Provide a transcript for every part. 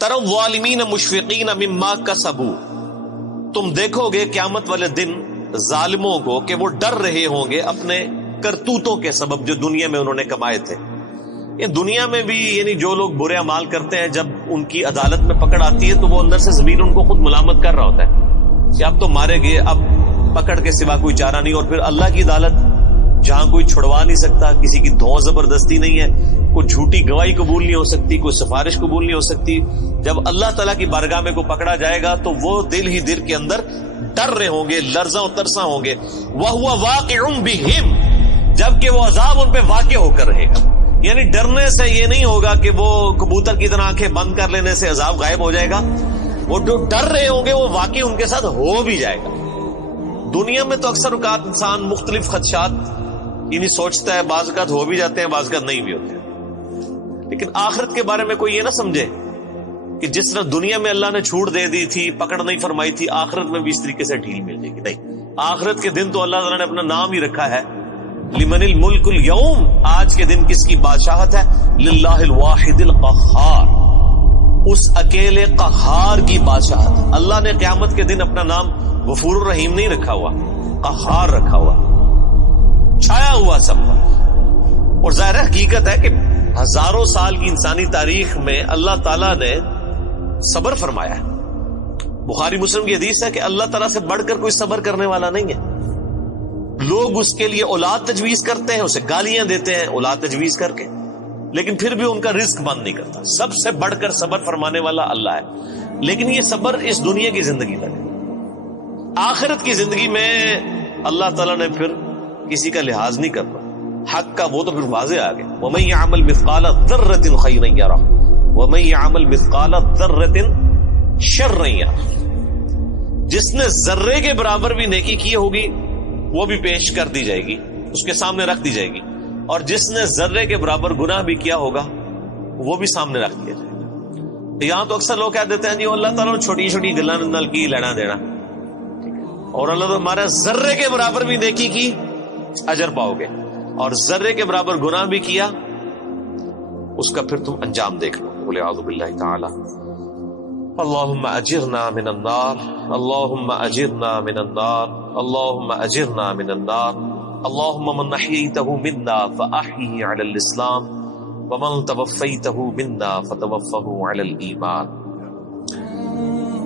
ترى الظالمین مشفقین مما کسبوا، تم دیکھو گے قیامت والے دن ظالموں کو کہ وہ ڈر رہے ہوں گے اپنے کرتوتوں کے سبب جو دنیا میں انہوں نے کمائے تھے۔ یہ دنیا میں بھی یعنی جو لوگ برے اعمال کرتے ہیں جب ان کی عدالت میں پکڑ آتی ہے تو وہ اندر سے ضمیر ان کو خود ملامت کر رہا ہوتا ہے کہ اب تو مارے گئے، اب پکڑ کے سوا کوئی چارہ نہیں۔ اور پھر اللہ کی عدالت جہاں کوئی چھڑوا نہیں سکتا، کسی کی دھون زبردستی نہیں ہے، کوئی جھوٹی گواہی قبول نہیں ہو سکتی، کوئی سفارش قبول نہیں ہو سکتی، جب اللہ تعالیٰ کی بارگاہ میں کو پکڑا جائے گا تو وہ دل ہی دل کے اندر ڈر رہے ہوں گے، لرزاں و ترساں ہوں گے۔ وَهُوَ وَاقِعٌ بِهِمْ، جبکہ وہ عذاب ان پہ واقع ہو کر رہے گا۔ یعنی ڈرنے سے یہ نہیں ہوگا کہ وہ کبوتر کی طرح آنکھیں بند کر لینے سے عذاب غائب ہو جائے گا، وہ جو ڈر رہے ہوں گے وہ واقع ان کے ساتھ ہو بھی جائے گا۔ دنیا میں تو اکثر اوقات انسان مختلف خدشات یعنی سوچتا ہے، بعض اوقات ہو بھی جاتے ہیں، بعض اوقات نہیں بھی ہوتے ہیں، لیکن آخرت کے بارے میں کوئی یہ نہ سمجھے کہ جس طرح دنیا میں اللہ نے چھوٹ دے دی تھی، پکڑ نہیں فرمائی تھی، آخرت میں بھی اس طریقے سے ڈھیل مل جائے گی۔ نہیں، آخرت کے دن تو اللہ تعالیٰ نے اپنا نام ہی رکھا ہے، لمن الملک اليوم، آج کے دن کس کی بادشاہت ہے؟ للہ الواحد القہار، اس اکیلے قہار کی بادشاہت۔ اللہ نے قیامت کے دن اپنا نام غفور الرحیم نہیں رکھا ہوا، قہار رکھا ہوا، چھایا ہوا سب پر۔ اور ظاہر حقیقت ہے کہ ہزاروں سال کی انسانی تاریخ میں اللہ تعالیٰ نے صبر فرمایا ہے۔ بخاری مسلم کی حدیث ہے کہ اللہ تعالیٰ سے بڑھ کر کوئی صبر کرنے والا نہیں ہے۔ لوگ اس کے لیے اولاد تجویز کرتے ہیں، اسے گالیاں دیتے ہیں اولاد تجویز کر کے، لیکن پھر بھی ان کا رزق بند نہیں کرتا۔ سب سے بڑھ کر صبر فرمانے والا اللہ ہے، لیکن یہ صبر اس دنیا کی زندگی میں ہے۔ آخرت کی زندگی میں اللہ تعالیٰ نے پھر کسی کا لحاظ نہیں کرنا، حق کا وہ تو پھر واضح آ گیا۔ وَمَن يَعْمَلْ مِثْقَالَ ذَرَّةٍ خَيْرًا يَرَهُ وَمَن يَعْمَلْ مِثْقَالَ ذَرَّةٍ شَرًّا يَرَهُ، جس نے ذرے کے برابر بھی نیکی کی ہوگی وہ بھی پیش کر دی جائے گی، اس کے سامنے رکھ دی جائے گی، اور جس نے ذرے کے برابر گناہ بھی کیا ہوگا وہ بھی سامنے رکھ دیا جائے گا۔ یہاں تو اکثر لوگ کہہ دیتے ہیں جی اللہ تعالیٰ نے چھوٹی چھوٹی گلاں نال کی لینا دینا، اور اللہ تو ہمارا ذرے کے برابر بھی نیکی کی اجر پاؤ گے، اور ذرے کے برابر گناہ بھی کیا اس کا پھر تم انجام دیکھ لو۔ بولے اعوذ باللہ تعالی اللہم اجرنا من النار، اللہم اجرنا من النار، اللہم اجرنا من النار، اللہم من احییتہ منا فاحیہ علی الاسلام ومن توفیتہ منا فتوفہ علی الایمان۔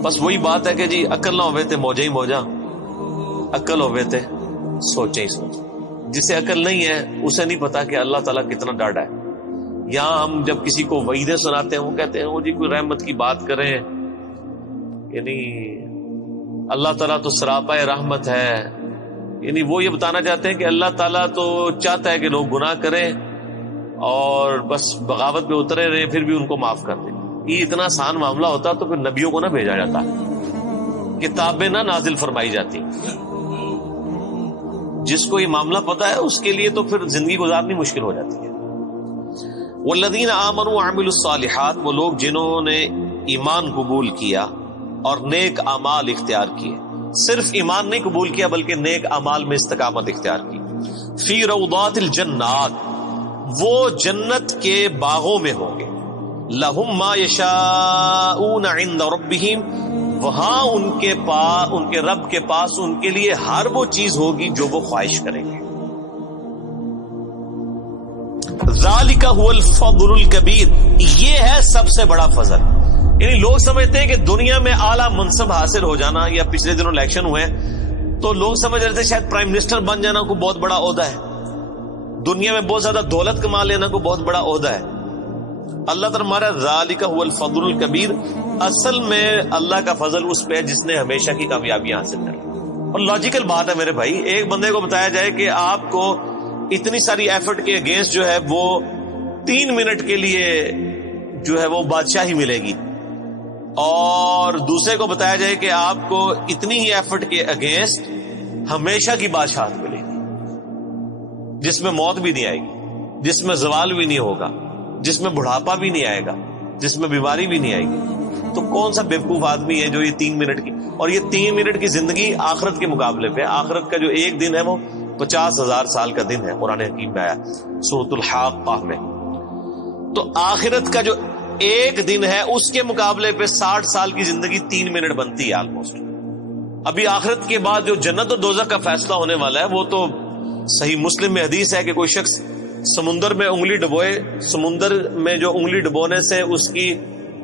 بس وہی بات ہے کہ جی عقل نہ ہوئے تے موجہ ہی موجہ، عقل ہوئے تے سوچے ہی سوچے۔ جسے عقل نہیں ہے اسے نہیں پتا کہ اللہ تعالیٰ کتنا ڈاڈا ہے۔ یہاں ہم جب کسی کو وعیدیں سناتے ہیں وہ کہتے ہیں وہ جی کوئی رحمت کی بات کریں، یعنی اللہ تعالیٰ تو سراپا رحمت ہے، یعنی وہ یہ بتانا چاہتے ہیں کہ اللہ تعالیٰ تو چاہتا ہے کہ لوگ گناہ کریں اور بس بغاوت پہ اترے رہے پھر بھی ان کو معاف کر دیں۔ یہ اتنا آسان معاملہ ہوتا تو پھر نبیوں کو نہ بھیجا جاتا، کتابیں نہ نازل فرمائی جاتی۔ جس کو یہ معاملہ پتا ہے اس کے لیے تو پھر زندگی گزارنی مشکل ہو جاتی ہے۔ والذین آمنوا وعملوا الصالحات، وہ لوگ جنہوں نے ایمان قبول کیا اور نیک اعمال اختیار کیے، صرف ایمان نہیں قبول کیا بلکہ نیک اعمال میں استقامت اختیار کی۔ فی روضات الجنات، وہ جنت کے باغوں میں ہوں گے۔ لہم ما یشاءون عند ربہم، وہاں ان کے رب کے پاس ان کے لیے ہر وہ چیز ہوگی جو وہ خواہش کریں گے۔ ذالک هو الفضل الکبیر، یہ ہے سب سے بڑا فضل۔ یعنی لوگ سمجھتے ہیں کہ دنیا میں اعلیٰ منصب حاصل ہو جانا، یا پچھلے دنوں الیکشن ہوئے ہیں تو لوگ سمجھ رہے تھے شاید پرائم منسٹر بن جانا کو بہت بڑا عہدہ ہے، دنیا میں بہت زیادہ دولت کما لینا کو بہت بڑا عہدہ ہے۔ اللہ تعالیٰ ہمارا ذالک هو الفضل الکبیر، اصل میں اللہ کا فضل اس پہ ہے جس نے ہمیشہ کی کامیابی حاصل کر لی۔ اور لاجیکل بات ہے میرے بھائی، ایک بندے کو بتایا جائے کہ آپ کو اتنی ساری ایفرٹ کے اگینسٹ جو ہے وہ 3 منٹ کے لیے جو ہے وہ بادشاہی ملے گی، اور دوسرے کو بتایا جائے کہ آپ کو اتنی ہی ایفرٹ کے اگینسٹ ہمیشہ کی بادشاہت ملے گی، جس میں موت بھی نہیں آئے گی، جس میں زوال بھی نہیں ہوگا، جس میں بڑھاپا بھی نہیں آئے گا، جس میں بیماری بھی نہیں آئے گی۔ تو کون سا بیوقوف آدمی ہے جو یہ 3 منٹ کی، اور یہ 3 منٹ کی زندگی آخرت کے مقابلے پہ، آخرت کا جو ایک دن ہے وہ 50,000 سال کا دن ہے، قرآن حکیم میں آیا سورۃ الحاقہ میں۔ تو آخرت کا جو ایک دن ہے اس کے مقابلے پہ 60 سال کی زندگی 3 منٹ بنتی ہے آلموسٹ. ابھی آخرت کے بعد جو جنت و دوزخ کا فیصلہ ہونے والا ہے وہ تو صحیح مسلم میں حدیث ہے کہ کوئی شخص سمندر میں انگلی ڈبوئے, سمندر میں جو انگلی ڈبونے سے اس کی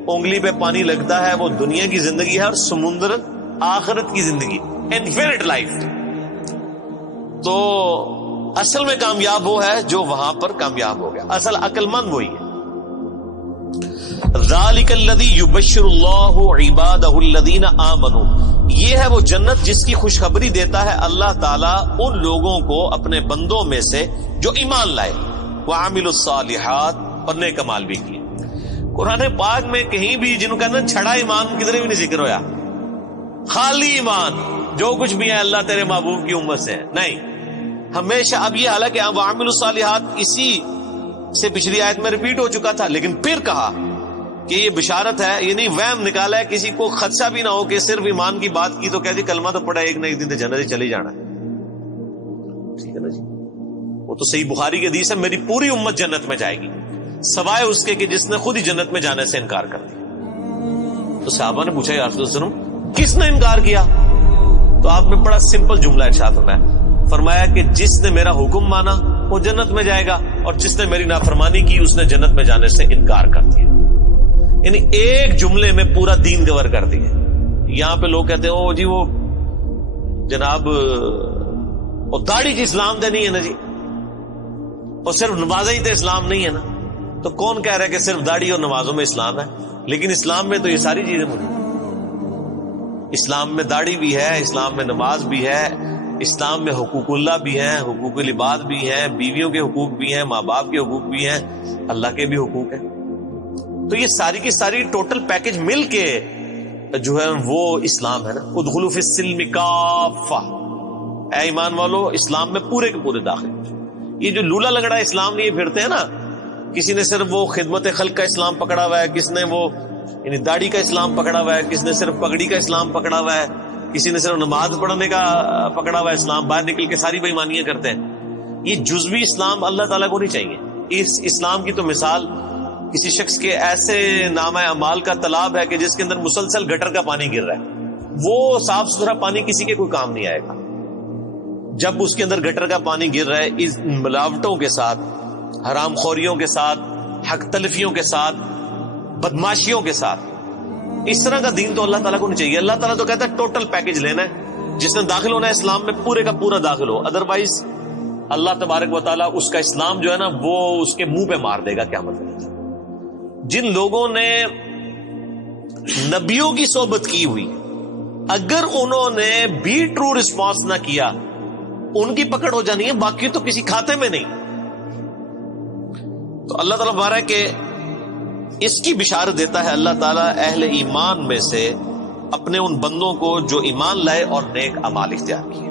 انگلی پہ پانی لگتا ہے وہ دنیا کی زندگی ہے, اور سمندر آخرت کی زندگی, انفینٹ لائف. تو اصل میں کامیاب وہ ہے جو وہاں پر کامیاب ہو گیا, اصل عقل مند وہی ہے. ذالک الذی یبشر اللہ عبادہ الذین آمنوا, یہ ہے وہ جنت جس کی خوشخبری دیتا ہے اللہ تعالیٰ ان لوگوں کو اپنے بندوں میں سے جو ایمان لائے, وعملوا الصالحات, اور نیک اعمال بھی کیے. قرآن پاک میں کہیں بھی جنہوں کا نا چھڑا ایمان کدھر بھی نہیں ذکر ہویا, خالی ایمان جو کچھ بھی ہے اللہ تیرے محبوب کی امت سے, نہیں. ہمیشہ اب یہ حالانکہ وعملوا الصالحات اسی سے پچھلی آیت میں ریپیٹ ہو چکا تھا, لیکن پھر کہا کہ یہ بشارت ہے, یہ نہیں وہم نکالا ہے, کسی کو خدشہ بھی نہ ہو کہ صرف ایمان کی بات کی تو کہہ جی کلمہ تو پڑھا ایک نہ ایک دن تو جنت ہی چلی جانا ہے. ٹھیک ہے نا جی, وہ تو صحیح بخاری کی حدیث ہے, میری پوری امت جنت میں جائے گی سوائے اس کے کہ جس نے خود ہی جنت میں جانے سے انکار کر دیا. تو صحابہ نے پوچھا یا رسول اللہ صلی اللہ علیہ وسلم کس نے انکار کیا؟ تو آپ نے بڑا سمپل جملہ ارشاد فرمایا کہ جس نے میرا حکم مانا وہ جنت میں جائے گا, اور جس نے میری نافرمانی کی اس نے جنت میں جانے سے انکار کر دیا. یعنی ایک جملے میں پورا دین کور کر دیا. یہاں پہ لوگ کہتے ہیں او جی وہ جناب وہ داڑھی کی اسلام تو نہیں ہے نا جی, اور صرف نمازیں ہی تو اسلام نہیں ہے نا. تو کون کہہ رہا ہے کہ صرف داڑھی اور نمازوں میں اسلام ہے؟ لیکن اسلام میں تو یہ ساری چیزیں موجود ہیں. اسلام میں داڑھی بھی ہے, اسلام میں نماز بھی ہے, اسلام میں حقوق اللہ بھی ہیں, حقوق العباد بھی ہیں, بیویوں کے حقوق بھی ہیں, ماں باپ کے حقوق بھی ہیں, اللہ کے بھی حقوق ہیں. تو یہ ساری کی ساری ٹوٹل پیکج مل کے جو ہے وہ اسلام ہے نا. ادخلوا فی السلم کافہ, اے ایمان والو اسلام میں پورے کے پورے داخل. یہ جو لولا لنگڑا اسلام لیے پھرتے ہیں نا, کسی نے صرف وہ خدمت خلق کا اسلام پکڑا ہوا ہے, کس نے وہ یعنی داڑھی کا اسلام پکڑا ہوا ہے, کس نے صرف پگڑی کا اسلام پکڑا ہوا ہے, کسی نے صرف نماز پڑھنے کا پکڑا ہوا ہے اسلام, باہر نکل کے ساری بےایمانیاں کرتے ہیں. یہ جزوی اسلام اللہ تعالیٰ کو نہیں چاہیے. اس اسلام کی تو مثال کسی شخص کے ایسے نامہ اعمال کا تالاب ہے کہ جس کے اندر مسلسل گٹر کا پانی گر رہا ہے, وہ صاف ستھرا پانی کسی کے کوئی کام نہیں آئے گا. جب اس کے اندر گٹر کا پانی گر رہا ہے اس ملاوٹوں کے ساتھ, حرام خوریوں کے ساتھ, حق تلفیوں کے ساتھ, بدماشیوں کے ساتھ, اس طرح کا دین تو اللہ تعالیٰ کو نہیں چاہیے. اللہ تعالیٰ تو کہتا ہے ٹوٹل پیکج لینا ہے, جس نے داخل ہونا ہے اسلام میں پورے کا پورا داخل ہو, ادروائز اللہ تبارک و تعالیٰ اس کا اسلام جو ہے نا وہ اس کے منہ پہ مار دے گا قیامت میں. جن لوگوں نے نبیوں کی صحبت کی ہوئی, اگر انہوں نے بھی ٹرو رسپانس نہ کیا ان کی پکڑ ہو جانی ہے, باقی تو کسی کھاتے میں نہیں. تو اللہ تعالیٰ بارہ ہے کہ اس کی بشارت دیتا ہے اللہ تعالیٰ اہل ایمان میں سے اپنے ان بندوں کو جو ایمان لائے اور نیک اعمال اختیار کیے.